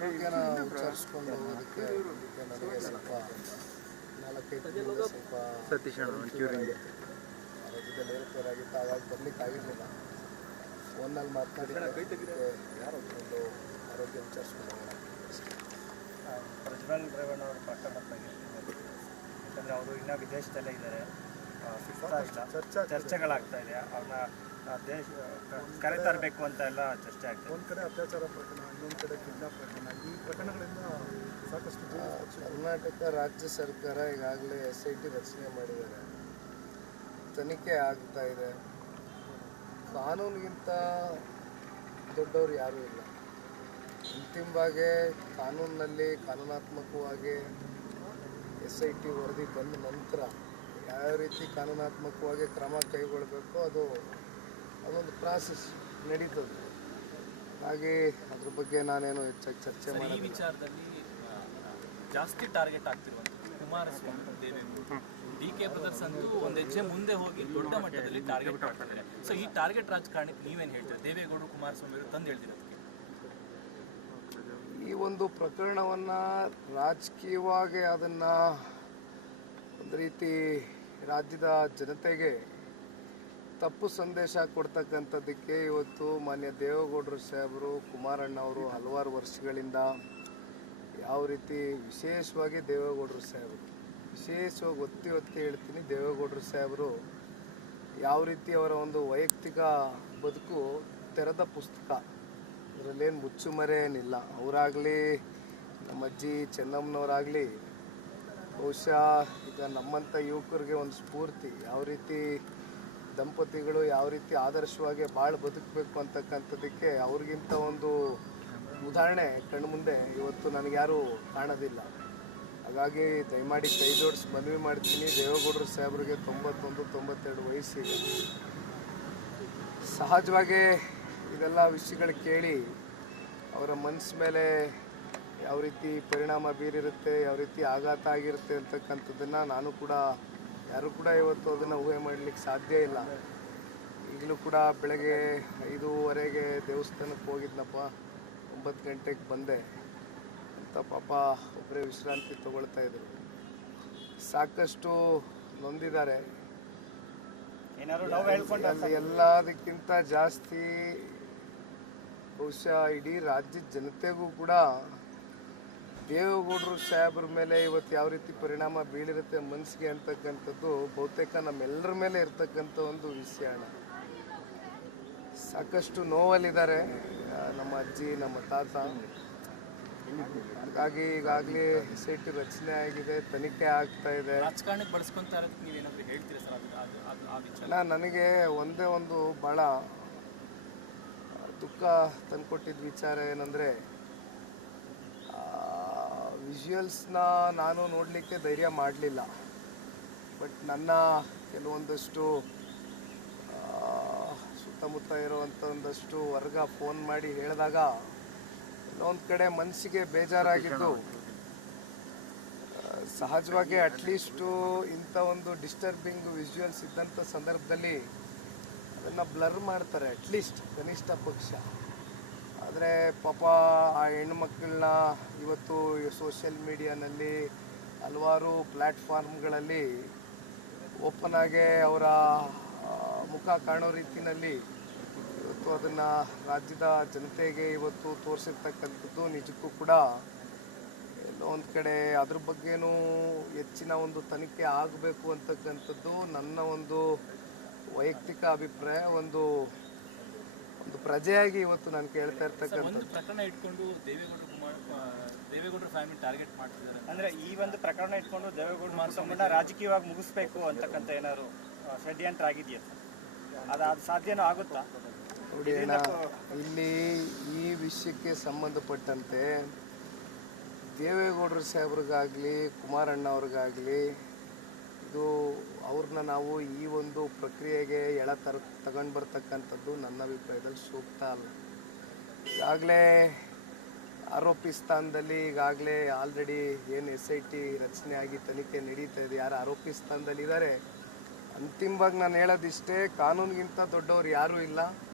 ಆರೋಗ್ಯನ ವಿಚಾರಿಸ್ಕೊಂಡು ಹೋಗೋದಕ್ಕೆ ನನಗೆ ಸ್ವಲ್ಪ 4-5 ದಿನದಿಂದ ಸ್ವಲ್ಪ ಆರೋಗ್ಯದಲ್ಲಿ ಏರುಪೇರಾಗಿತ್ತು. ಆವಾಗ ಬರ್ಲಿಕ್ಕೆ ಆಗಿರಲಿಲ್ಲ. ಫೋನಲ್ಲಿ ಮಾತನಾಡಿದ್ದಕ್ಕೆ ಯಾರು ಒಂದು ಆರೋಗ್ಯ ವಿಚಾರಿಸ್ಕೊಂಡು ಹೋಗೋಣ. ಪ್ರಜ್ವಲ್ ರೇವಣ್ಣ ಅವರು ಪ್ರಕರಣ ಯಾಕಂದರೆ ಅವರು ಇನ್ನೂ ವಿದೇಶದಲ್ಲೇ ಇದ್ದಾರೆ, ಸಿಗ್ತಾ ಇಲ್ಲ, ಚರ್ಚೆಗಳಾಗ್ತಾ ಇದೆ. ಅವ್ರನ್ನ ದೇಶ ಕರೆತರಬೇಕು ಅಂತ ಎಲ್ಲ ಚರ್ಚೆ ಆಗ್ತದೆ. ಒಂದು ಕಡೆ ಅತ್ಯಾಚಾರ ಪ್ರಕರಣ, ಇನ್ನೊಂದು ಕಡೆ ಕಿಡ್ನಾಪ್ ಪ್ರಕರಣ, ಈ ಪ್ರಕರಣಗಳಿಂದ ಸಾಕಷ್ಟು ಕರ್ನಾಟಕ ರಾಜ್ಯ ಸರ್ಕಾರ ಈಗಾಗಲೇ SIT ರಚನೆ ಮಾಡಿದ್ದಾರೆ. ತನಿಖೆ ಆಗ್ತಾ ಇದೆ. ಕಾನೂನಿಗಿಂತ ದೊಡ್ಡವರು ಯಾರೂ ಇಲ್ಲ. ಅಂತಿಮವಾಗಿ ಕಾನೂನಿನಲ್ಲಿ ಕಾನೂನಾತ್ಮಕವಾಗಿ SIT ವರದಿ ಬಂದ ನಂತರ ಯಾವ ರೀತಿ ಕಾನೂನಾತ್ಮಕವಾಗಿ ಕ್ರಮ ಕೈಗೊಳ್ಳಬೇಕು ಅದೊಂದು ಪ್ರಾಸೆಸ್ ನಡೀತದೆ. ಹಾಗೆ ಅದ್ರ ಬಗ್ಗೆ ನಾನೇನು ಹೆಚ್ಚಾಗಿ ಚರ್ಚೆ ಮಾಡಿ ಈ ವಿಚಾರದಲ್ಲಿ ಜಾಸ್ತಿ ಟಾರ್ಗೆಟ್ ಆಗ್ತಿರುವಂಥದ್ದು ಕುಮಾರಸ್ವಾಮಿ, ದೇವೇಗೌಡ, DK ಬ್ರದರ್ಸ್ ಅಂತೂ ಒಂದು ಹೆಜ್ಜೆ ಮುಂದೆ ಹೋಗಿ ದೊಡ್ಡ ಮಟ್ಟದಲ್ಲಿ ಟಾರ್ಗೆಟ್ ಮಾಡ್ತಿದ್ದಾರೆ. ಸೊ ಈ ಟಾರ್ಗೆಟ್ ರಾಜಕಾರಣಕ್ಕೆ ನೀವೇನು ಹೇಳ್ತೀರಾ? ದೇವೇಗೌಡರು ಕುಮಾರಸ್ವಾಮಿ ಅವರು ತಂದು ಹೇಳ್ತಿರೋದಕ್ಕೆ ಈ ಒಂದು ಪ್ರಕರಣವನ್ನು ರಾಜಕೀಯವಾಗಿ ಅದನ್ನು ಒಂದು ರೀತಿ ರಾಜ್ಯದ ಜನತೆಗೆ ತಪ್ಪು ಸಂದೇಶ ಕೊಡ್ತಕ್ಕಂಥದ್ದಕ್ಕೆ ಇವತ್ತು ಮಾನ್ಯ ದೇವೇಗೌಡರು ಸಾಹೇಬರು, ಕುಮಾರಣ್ಣವರು ಹಲವಾರು ವರ್ಷಗಳಿಂದ ಯಾವ ರೀತಿ ವಿಶೇಷವಾಗಿ ದೇವೇಗೌಡರು ಸಾಹೇಬರು ವಿಶೇಷವಾಗಿ ಒತ್ತಿ ಹೇಳ್ತೀನಿ, ದೇವೇಗೌಡರು ಸಾಹೇಬರು ಯಾವ ರೀತಿ ಅವರ ಒಂದು ವೈಯಕ್ತಿಕ ಬದುಕು ತೆರೆದ ಪುಸ್ತಕ, ಅದರಲ್ಲೇನು ಮುಚ್ಚುಮರೆ ಏನಿಲ್ಲ. ಅವರಾಗಲಿ ನಮ್ಮ ಅಜ್ಜಿ ಚೆನ್ನಮ್ಮನವರಾಗಲಿ ಬಹುಶಃ ಈಗ ನಮ್ಮಂಥ ಯುವಕರಿಗೆ ಒಂದು ಸ್ಫೂರ್ತಿ, ಯಾವ ರೀತಿ ದಂಪತಿಗಳು ಯಾವ ರೀತಿ ಆದರ್ಶವಾಗಿ ಭಾಳ ಬದುಕಬೇಕು ಅಂತಕ್ಕಂಥದ್ದಕ್ಕೆ ಅವ್ರಿಗಿಂತ ಒಂದು ಉದಾಹರಣೆ ಕಣ್ಣು ಮುಂದೆ ಇವತ್ತು ನನಗ್ಯಾರೂ ಕಾಣೋದಿಲ್ಲ. ಹಾಗಾಗಿ ದಯಮಾಡಿ ಕೈ ಜೋಡಿಸಿ ಮನವಿ ಮಾಡ್ತೀನಿ, ದೇವೇಗೌಡರು ಸಾಹೇಬ್ರಿಗೆ 91-92 ವಯಸ್ಸಿದೆ. ಸಹಜವಾಗಿ ಇದೆಲ್ಲ ವಿಷಯಗಳು ಕೇಳಿ ಅವರ ಮನಸ್ಸು ಮೇಲೆ ಯಾವ ರೀತಿ ಪರಿಣಾಮ ಬೀರಿರುತ್ತೆ, ಯಾವ ರೀತಿ ಆಘಾತ ಆಗಿರುತ್ತೆ ಅಂತಕ್ಕಂಥದ್ದನ್ನು ನಾನು ಕೂಡ ಯಾರೂ ಕೂಡ ಇವತ್ತು ಅದನ್ನು ಊಹೆ ಮಾಡಲಿಕ್ಕೆ ಸಾಧ್ಯ ಇಲ್ಲ. ಈಗಲೂ ಕೂಡ ಬೆಳಗ್ಗೆ 5:30ಗೆ ದೇವಸ್ಥಾನಕ್ಕೆ ಹೋಗಿದ್ನಪ್ಪ, 9 ಗಂಟೆಗೆ ಬಂದೆ ಅಂತ ಪಾಪ ಒಬ್ಬರೇ ವಿಶ್ರಾಂತಿ ತಗೊಳ್ತಾ ಇದ್ರು. ಸಾಕಷ್ಟು ನೊಂದಿದ್ದಾರೆ. ಎಲ್ಲದಕ್ಕಿಂತ ಜಾಸ್ತಿ ಬಹುಶಃ ಇಡೀ ರಾಜ್ಯದ ಜನತೆಗೂ ಕೂಡ ದೇವೇಗೌಡರು ಸಾಹೇಬ್ರ ಮೇಲೆ ಇವತ್ತು ಯಾವ ರೀತಿ ಪರಿಣಾಮ ಬೀಳಿರುತ್ತೆ ಮನಸ್ಸಿಗೆ ಅಂತಕ್ಕಂಥದ್ದು ಬಹುತೇಕ ನಮ್ಮೆಲ್ಲರ ಮೇಲೆ ಇರ್ತಕ್ಕಂಥ ಒಂದು ವಿಷಯ. ಸಾಕಷ್ಟು ನೋವಲ್ಲಿದ್ದಾರೆ ನಮ್ಮ ಅಜ್ಜಿ, ನಮ್ಮ ತಾತ. ಹಾಗಾಗಿ ಈಗಾಗಲೇ SIT ರಚನೆ ಆಗಿದೆ, ತನಿಖೆ ಆಗ್ತಾ ಇದೆ. ರಾಜಕಾರಣಕ್ಕೆ ಬಳಸ್ಕೊಂತ ಇರೋದಕ್ಕೆ ನೀವೇನಾದರೂ ಹೇಳ್ತೀರಾ ಸರ್? ನನಗೆ ಒಂದೇ ಒಂದು ಭಾಳ ದುಃಖ ತಂದುಕೊಟ್ಟಿದ್ದ ವಿಚಾರ ಏನಂದರೆ, ವಿಜುವಲ್ಸ್ನ ನಾನು ನೋಡಲಿಕ್ಕೆ ಧೈರ್ಯ ಮಾಡಲಿಲ್ಲ. ಬಟ್ ನನ್ನ ಕೆಲವೊಂದಷ್ಟು ಸುತ್ತಮುತ್ತ ಇರುವಂಥ ಒಂದಷ್ಟು ವರ್ಗ ಫೋನ್ ಮಾಡಿ ಹೇಳಿದಾಗ ಇನ್ನೊಂದು ಕಡೆ ಮನಸ್ಸಿಗೆ ಬೇಜಾರಾಗಿದ್ದು, ಸಹಜವಾಗಿ ಅಟ್ಲೀಸ್ಟು ಇಂಥ ಒಂದು ಡಿಸ್ಟರ್ಬಿಂಗ್ ವಿಜುವಲ್ಸ್ ಇದ್ದಂಥ ಸಂದರ್ಭದಲ್ಲಿ ಅದನ್ನು ಬ್ಲರ್ ಮಾಡ್ತಾರೆ, ಅಟ್ಲೀಸ್ಟ್ ಕನಿಷ್ಠ ಪಕ್ಷ. ಆದರೆ ಪಾಪ ಆ ಹೆಣ್ಮಕ್ಳನ್ನ ಇವತ್ತು ಸೋಷಿಯಲ್ ಮೀಡಿಯಾನಲ್ಲಿ ಹಲವಾರು ಪ್ಲ್ಯಾಟ್ಫಾರ್ಮ್ಗಳಲ್ಲಿ ಓಪನ್ ಆಗಿ ಅವರ ಮುಖ ಕಾಣೋ ರೀತಿಯಲ್ಲಿ ಇವತ್ತು ಅದನ್ನು ರಾಜ್ಯದ ಜನತೆಗೆ ಇವತ್ತು ತೋರಿಸಿರ್ತಕ್ಕಂಥದ್ದು ನಿಜಕ್ಕೂ ಕೂಡ ಎಲ್ಲೋ ಒಂದು ಕಡೆ ಅದ್ರ ಬಗ್ಗೆನೂ ಹೆಚ್ಚಿನ ಒಂದು ತನಿಖೆ ಆಗಬೇಕು ಅಂತಕ್ಕಂಥದ್ದು ನನ್ನ ಒಂದು ವೈಯಕ್ತಿಕ ಅಭಿಪ್ರಾಯ. ಒಂದು ಪ್ರಜೆಯಾಗಿ ಇವತ್ತು ನಾನು ಕೇಳ್ತಾ ಇರ್ತಕ್ಕಂಥ ಪ್ರಕರಣ ಇಟ್ಕೊಂಡು ದೇವೇಗೌಡರ ಫ್ಯಾಮಿಲಿ ಟಾರ್ಗೆಟ್ ಮಾಡ್ತಿದ್ದಾರೆ. ಅಂದರೆ ಈ ಒಂದು ಪ್ರಕರಣ ಇಟ್ಕೊಂಡು ದೇವೇಗೌಡ ಕುಮಾರಸ್ವಾಮಿನ ರಾಜಕೀಯವಾಗಿ ಮುಗಿಸ್ಬೇಕು ಅಂತಕ್ಕಂಥ ಏನಾದ್ರು ಷಡ್ಯಂತ್ರ ಆಗಿದೆಯಾ? ಅದು ಸಾಧ್ಯನೂ ಆಗುತ್ತಾ? ನೋಡಿ, ಇಲ್ಲಿ ಈ ವಿಷಯಕ್ಕೆ ಸಂಬಂಧಪಟ್ಟಂತೆ ದೇವೇಗೌಡರ ಸಾಹೇಬ್ರಿಗಾಗಲಿ ಕುಮಾರಣ್ಣ ಅವ್ರಿಗಾಗಲಿ ಇದು ಅವ್ರನ್ನ ನಾವು ಈ ಒಂದು ಪ್ರಕ್ರಿಯೆಗೆ ತಗೊಂಡು ಬರ್ತಕ್ಕಂಥದ್ದು ನನ್ನ ಅಭಿಪ್ರಾಯದಲ್ಲಿ ಸೂಕ್ತ ಅಲ್ಲ. ಈಗಾಗಲೇ ಆರೋಪಿ ಸ್ಥಾನದಲ್ಲಿ ಈಗಾಗಲೇ ಆಲ್ರೆಡಿ ಏನು SIT ರಚನೆ ಆಗಿ ತನಿಖೆ ನಡೀತಾ ಇದೆ, ಯಾರು ಆರೋಪಿ ಸ್ಥಾನದಲ್ಲಿದ್ದಾರೆ. ಅಂತಿಮವಾಗಿ ನಾನು ಹೇಳೋದಿಷ್ಟೇ, ಕಾನೂನಿಗಿಂತ ದೊಡ್ಡವರು ಯಾರೂ ಇಲ್ಲ.